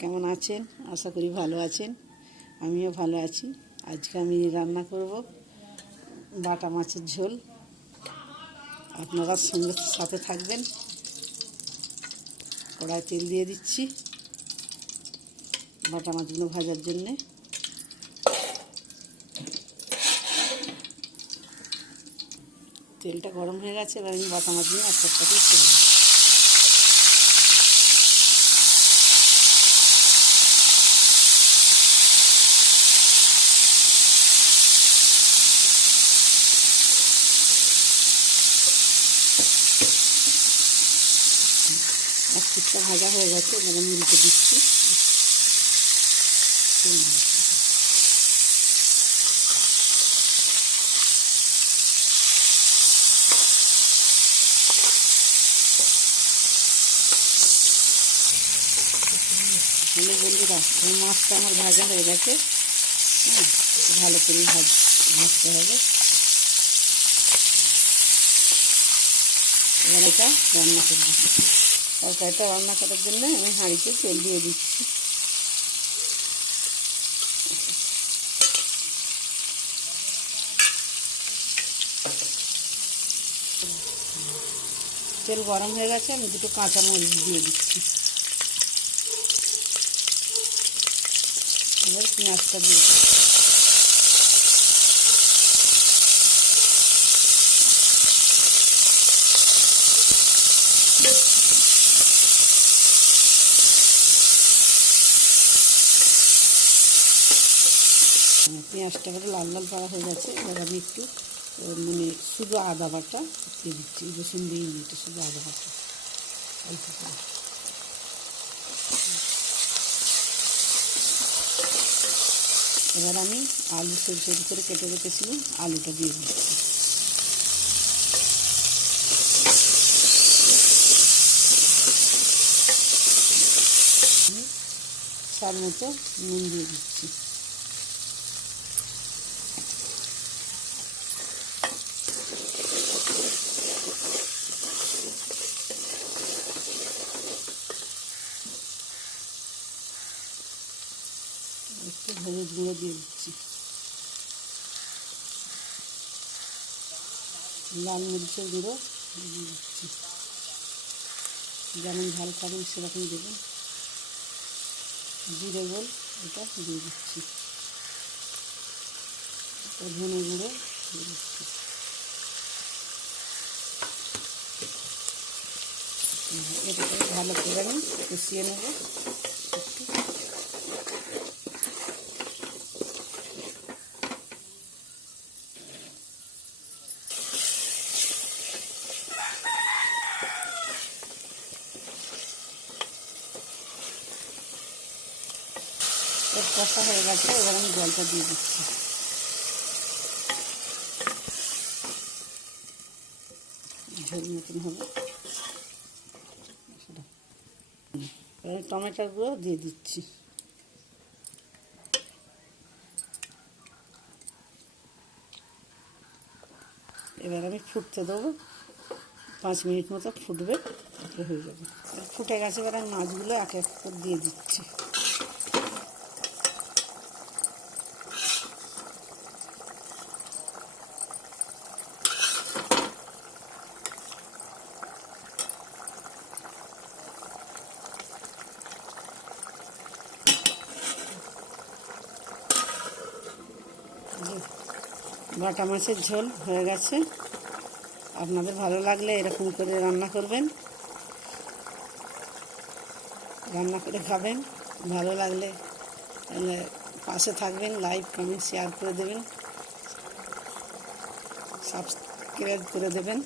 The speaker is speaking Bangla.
কেমন আছেন? আশা করি ভালো আছেন। আমিও ভালো আছি। আজকে আমি রান্না করব বাটা মাছের ঝোল। আপনারা সাথে থাকবেন। কড়াই তেল দিয়ে দিচ্ছি বাটা মাছগুলো ভাজার জন্যে। তেলটা গরম হয়ে গেছে, এবার আমি বাটা মাছগুলো একটা একটা করে ছেড়ে দিচ্ছি। এক পিঠটা ভাজা হয়ে গেছে, এবার আমি উল্টে দিচ্ছি। হ্যালো বন্ধুরা, এই মাছটা আমার ভাজা হয়ে গেছে। ভালো করে ভাজতে হবে। এবার এটা রান্না করব। তরকারিটা রান্না করার জন্য আমি হাঁড়িতে তেল দিয়ে দিচ্ছি। তেল গরম হয়ে গেছে, আমি দুটো কাঁচামরিচ দিয়ে দিচ্ছি। এবার পেঁয়াজটা দিয়ে দিচ্ছি। পেঁয়াজটা করে লাল লাল করা হয়ে গেছে। এবার আমি একটু শুধু আদা বাটা দিয়ে দিচ্ছি। রসুন দিয়ে নিতে শুধু আদা বাটা অল্প করে। এবার আমি আলু সরু করে কেটে রেখেছিলাম, আলুটা দিয়ে দিচ্ছি। স্বাদ মতো নুন দিয়ে দিচ্ছি। একটু হলুদ গুঁড়ো দিয়ে দিচ্ছি। লাল মরিচের গুঁড়ো দিয়ে দিচ্ছি। যেমন ঝাল খাবেন সেরকম দেবেন। জিরে গোল এটা দিয়ে দিচ্ছি। ধনে গুঁড়ো দিয়ে দিচ্ছি। এটাকে ভালো করে আমি কষিয়ে নেব। কষা হয়ে গেছে, এবার আমি জলটা দিয়ে দিচ্ছি। ঝোল মতন হবে। এবার টমেটোগুলো দিয়ে দিচ্ছি। এবার আমি ফুটতে দেবো। 5 মিনিট মতো ফুটবে, হয়ে যাবে। ফুটে গেছে, এবার আমি মাছগুলো এক এক করে দিয়ে দিচ্ছি। বাটা মাছের ঝোল হয়ে গেছে। আপনাদের ভালো লাগলে এরকম করে রান্না করবেন, রান্না করে খাবেন। ভালো লাগলে তাহলে পাশে থাকবেন, লাইক কমেন্ট শেয়ার করে দেবেন, সাবস্ক্রাইব করে দেবেন।